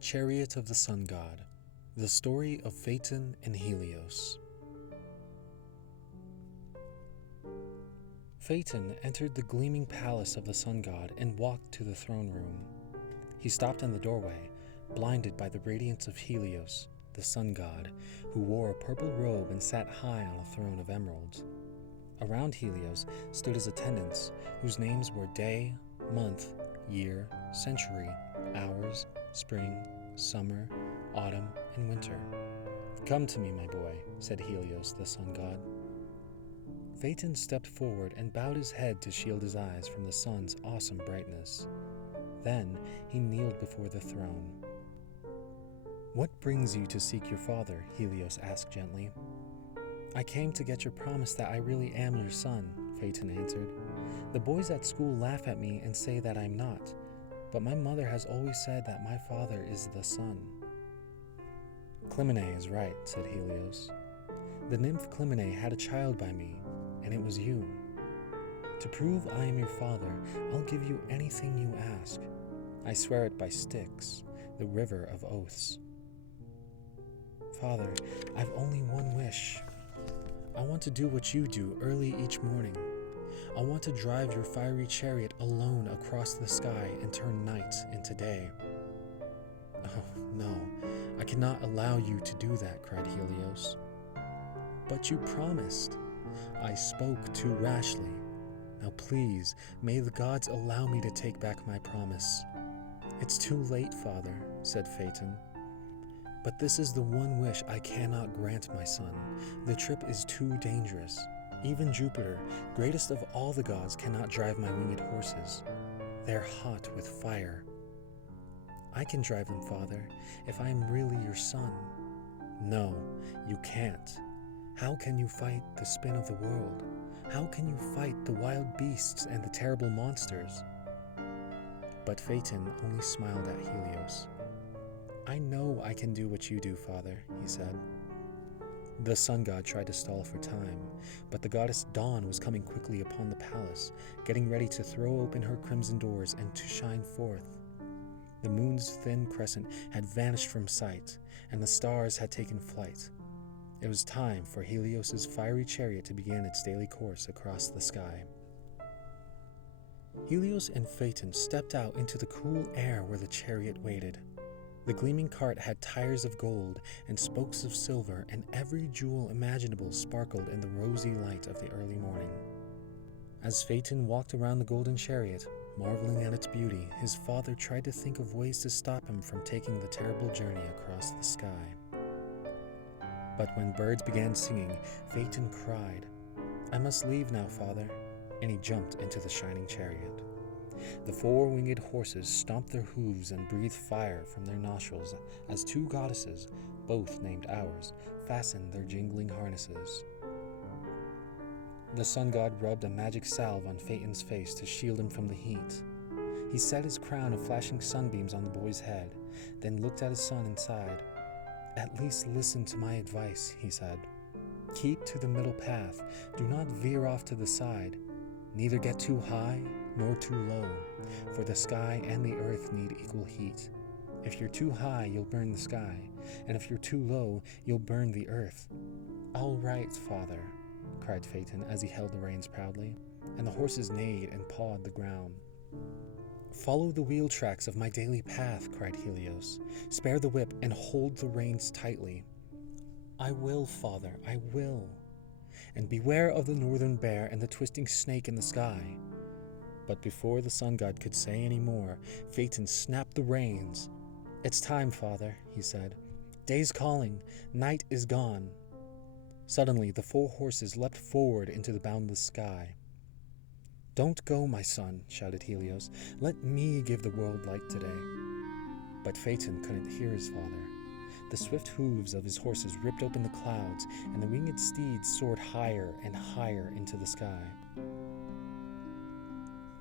Chariot of the Sun God, the story of Phaeton and Helios. Phaeton entered the gleaming palace of the sun god and walked to the throne room. He stopped in the doorway, blinded by the radiance of Helios, the sun god, who wore a purple robe and sat high on a throne of emeralds. Around Helios stood his attendants, whose names were day, month, year, century, hours, spring, summer, autumn, and winter. "Come to me, my boy," said Helios, the sun god. Phaeton stepped forward and bowed his head to shield his eyes from the sun's awesome brightness. Then he kneeled before the throne. "What brings you to seek your father?" Helios asked gently. "I came to get your promise that I really am your son," Phaeton answered. "The boys at school laugh at me and say that I'm not, but my mother has always said that my father is the sun." "Clymene is right," said Helios. "The nymph Clymene had a child by me, and it was you. To prove I am your father, I'll give you anything you ask. I swear it by Styx, the river of oaths." "Father, I've only one wish. I want to do what you do early each morning. I want to drive your fiery chariot alone across the sky and turn night into day." "Oh, no, I cannot allow you to do that," cried Helios. "But you promised." "I spoke too rashly. Now please, may the gods allow me to take back my promise." "It's too late, father," said Phaeton. "But this is the one wish I cannot grant, my son. The trip is too dangerous. Even Jupiter, greatest of all the gods, cannot drive my winged horses. They're hot with fire." "I can drive them, father, if I am really your son." "No, you can't. How can you fight the spin of the world? How can you fight the wild beasts and the terrible monsters?" But Phaeton only smiled at Helios. "I know I can do what you do, father," he said. The sun god tried to stall for time, but the goddess Dawn was coming quickly upon the palace, getting ready to throw open her crimson doors and to shine forth. The moon's thin crescent had vanished from sight, and the stars had taken flight. It was time for Helios's fiery chariot to begin its daily course across the sky. Helios and Phaeton stepped out into the cool air where the chariot waited. The gleaming cart had tires of gold and spokes of silver, and every jewel imaginable sparkled in the rosy light of the early morning. As Phaeton walked around the golden chariot, marveling at its beauty, his father tried to think of ways to stop him from taking the terrible journey across the sky. But when birds began singing, Phaeton cried, "I must leave now, father," and he jumped into the shining chariot. The four-winged horses stomped their hooves and breathed fire from their nostrils as two goddesses, both named Hours, fastened their jingling harnesses. The sun god rubbed a magic salve on Phaeton's face to shield him from the heat. He set his crown of flashing sunbeams on the boy's head, then looked at his son and sighed. "At least listen to my advice," he said. "Keep to the middle path. Do not veer off to the side. Neither get too high nor too low, for the sky and the earth need equal heat. If you're too high, you'll burn the sky, and if you're too low, you'll burn the earth." "All right, father," cried Phaeton as he held the reins proudly, and the horses neighed and pawed the ground. "Follow the wheel tracks of my daily path," cried Helios. "Spare the whip and hold the reins tightly." "I will, father, I will." "And beware of the northern bear and the twisting snake in the sky." But before the sun god could say any more, Phaeton snapped the reins. "It's time, father," he said. "Day's calling, night is gone." Suddenly the four horses leapt forward into the boundless sky. "Don't go, my son," shouted Helios. "Let me give the world light today." But Phaeton couldn't hear his father. The swift hooves of his horses ripped open the clouds, and the winged steeds soared higher and higher into the sky.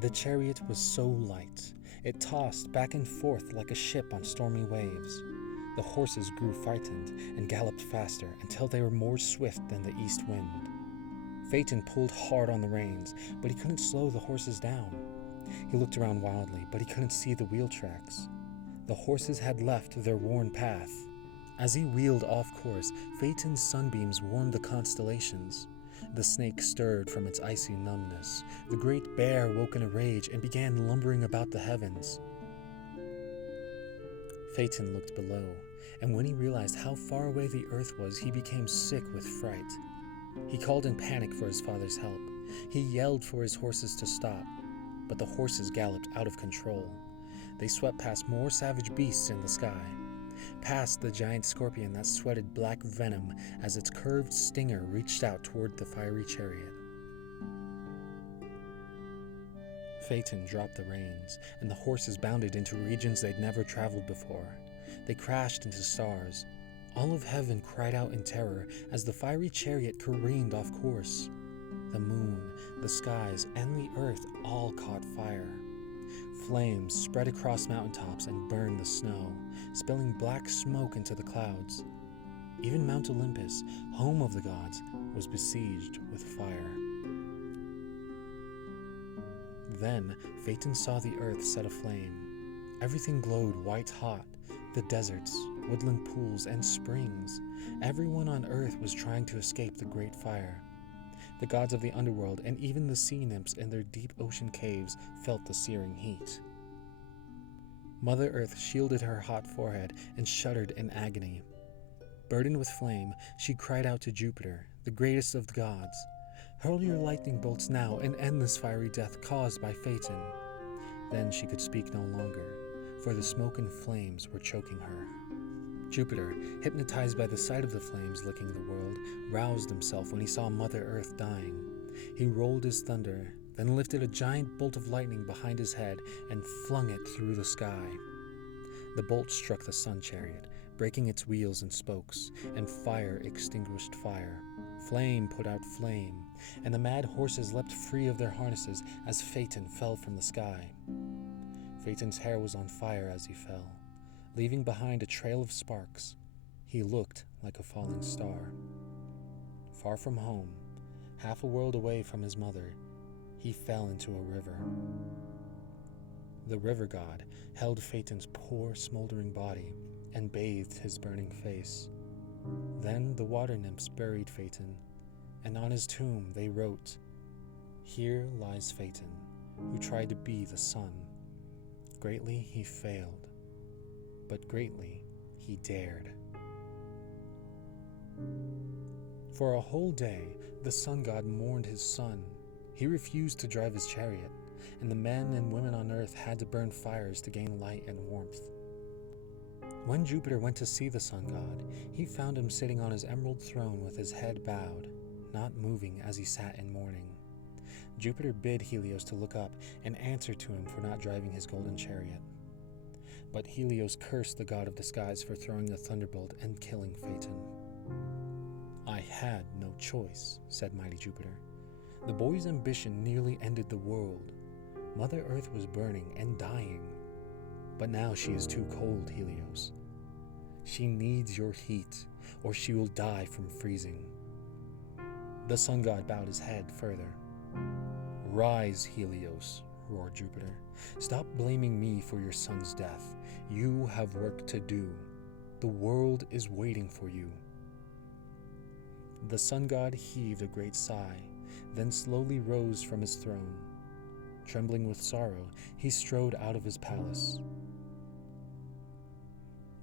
The chariot was so light, it tossed back and forth like a ship on stormy waves. The horses grew frightened and galloped faster until they were more swift than the east wind. Phaeton pulled hard on the reins, but he couldn't slow the horses down. He looked around wildly, but he couldn't see the wheel tracks. The horses had left their worn path. As he wheeled off course, Phaeton's sunbeams warmed the constellations. The snake stirred from its icy numbness. The great bear woke in a rage and began lumbering about the heavens. Phaeton looked below, and when he realized how far away the earth was, he became sick with fright. He called in panic for his father's help. He yelled for his horses to stop, but the horses galloped out of control. They swept past more savage beasts in the sky, past the giant scorpion that sweated black venom as its curved stinger reached out toward the fiery chariot. Phaeton dropped the reins, and the horses bounded into regions they'd never traveled before. They crashed into stars. All of heaven cried out in terror as the fiery chariot careened off course. The moon, the skies, and the earth all caught fire. Flames spread across mountaintops and burned the snow, spilling black smoke into the clouds. Even Mount Olympus, home of the gods, was besieged with fire. Then Phaeton saw the earth set aflame. Everything glowed white-hot, the deserts, woodland pools, and springs. Everyone on earth was trying to escape the great fire. The gods of the underworld and even the sea nymphs in their deep ocean caves felt the searing heat. Mother Earth shielded her hot forehead and shuddered in agony. Burdened with flame, she cried out to Jupiter, the greatest of the gods, "Hurl your lightning bolts now and end this fiery death caused by Phaeton." Then she could speak no longer, for the smoke and flames were choking her. Jupiter, hypnotized by the sight of the flames licking the world, roused himself when he saw Mother Earth dying. He rolled his thunder, then lifted a giant bolt of lightning behind his head and flung it through the sky. The bolt struck the sun chariot, breaking its wheels and spokes, and fire extinguished fire. Flame put out flame, and the mad horses leapt free of their harnesses as Phaeton fell from the sky. Phaeton's hair was on fire as he fell, leaving behind a trail of sparks. He looked like a falling star. Far from home, half a world away from his mother, he fell into a river. The river god held Phaeton's poor, smoldering body and bathed his burning face. Then the water nymphs buried Phaeton, and on his tomb they wrote, "Here lies Phaeton, who tried to be the sun. Greatly he failed, but greatly he dared." For a whole day, the sun god mourned his son. He refused to drive his chariot, and the men and women on earth had to burn fires to gain light and warmth. When Jupiter went to see the sun god, he found him sitting on his emerald throne with his head bowed, not moving as he sat in mourning. Jupiter bid Helios to look up and answer to him for not driving his golden chariot. But Helios cursed the god of the skies for throwing a thunderbolt and killing Phaeton. "I had no choice," said mighty Jupiter. "The boy's ambition nearly ended the world. Mother Earth was burning and dying. But now she is too cold, Helios. She needs your heat, or she will die from freezing." The sun god bowed his head further. "Rise, Helios," roared Jupiter. "Stop blaming me for your son's death. You have work to do. The world is waiting for you." The sun god heaved a great sigh, then slowly rose from his throne. Trembling with sorrow, he strode out of his palace.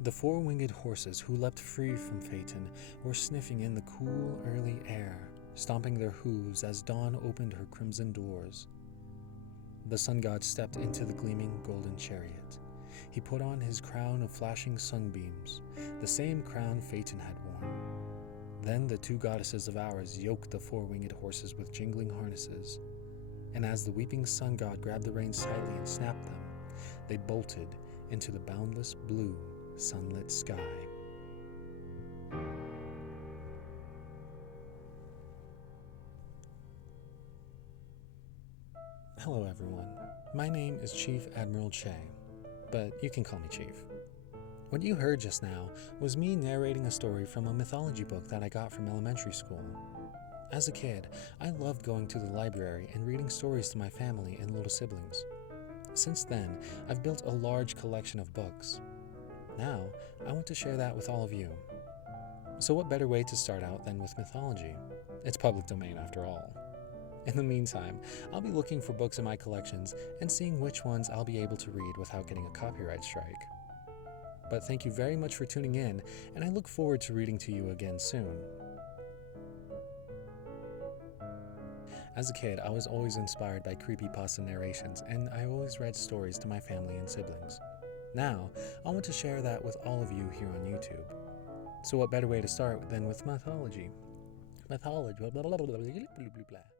The four-winged horses who leapt free from Phaeton were sniffing in the cool, early air, stomping their hooves as dawn opened her crimson doors. The sun god stepped into the gleaming golden chariot. He put on his crown of flashing sunbeams, the same crown Phaeton had worn. Then the two goddesses of ours yoked the four-winged horses with jingling harnesses, and as the weeping sun god grabbed the reins tightly and snapped them, they bolted into the boundless blue, sunlit sky. Hello everyone, my name is Chief Admiral Che, but you can call me Chief. What you heard just now was me narrating a story from a mythology book that I got from elementary school. As a kid, I loved going to the library and reading stories to my family and little siblings. Since then, I've built a large collection of books. Now, I want to share that with all of you. So what better way to start out than with mythology? It's public domain after all. In the meantime, I'll be looking for books in my collections and seeing which ones I'll be able to read without getting a copyright strike. But thank you very much for tuning in, and I look forward to reading to you again soon. As a kid, I was always inspired by creepypasta narrations, and I always read stories to my family and siblings. Now, I want to share that with all of you here on YouTube. So what better way to start than with mythology? Mythology, blah, blah, blah, blah, blah, blah, blah.